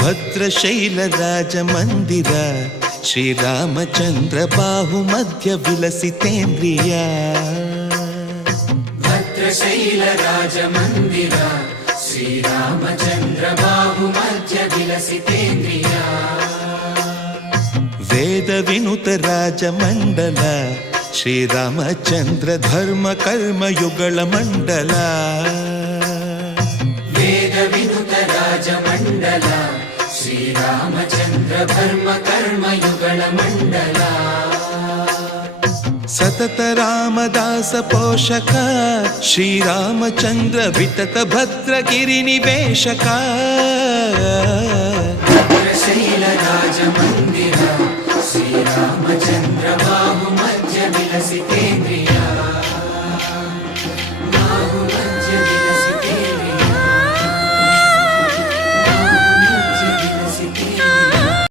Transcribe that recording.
ಭದ್ರಶೈಲ ರಾಜ ಮಂದಿರ ಶ್ರೀರಾಮಚಂದ್ರ ಬಾಹು ಮಧ್ಯ ವಿಲಸಿತೇಂದ್ರಿಯ ಭದ್ರಶೈಲ ರಾಜ ಮಂದಿರ ಶ್ರೀರಾಮಚಂದ್ರ ಬಾಹು ಮಧ್ಯ ವಿಲಸಿತೇಂದ್ರಿಯ ವೇದ ವಿನುತ ರಾಜ ಮಂಡಲ ಶ್ರೀರಾಮಚಂದ್ರ ಧರ್ಮ ಕರ್ಮ ಯುಗಳ ಮಂಡಲ ವೇದ ವಿನುತ ರಾಜ ಮಂಡಲ ಶ್ರೀರಾಮಚಂದ್ರ ಧರ್ಮ ಕರ್ಮ ಯುಗಳ ಮಂಡಲ ಸತತ ರಾಮದಾಸ ಪೋಷಕ ಶ್ರೀರಾಮಚಂದ್ರ ವಿತತ ಭದ್ರಗಿರಿ ನಿವೇಶಕ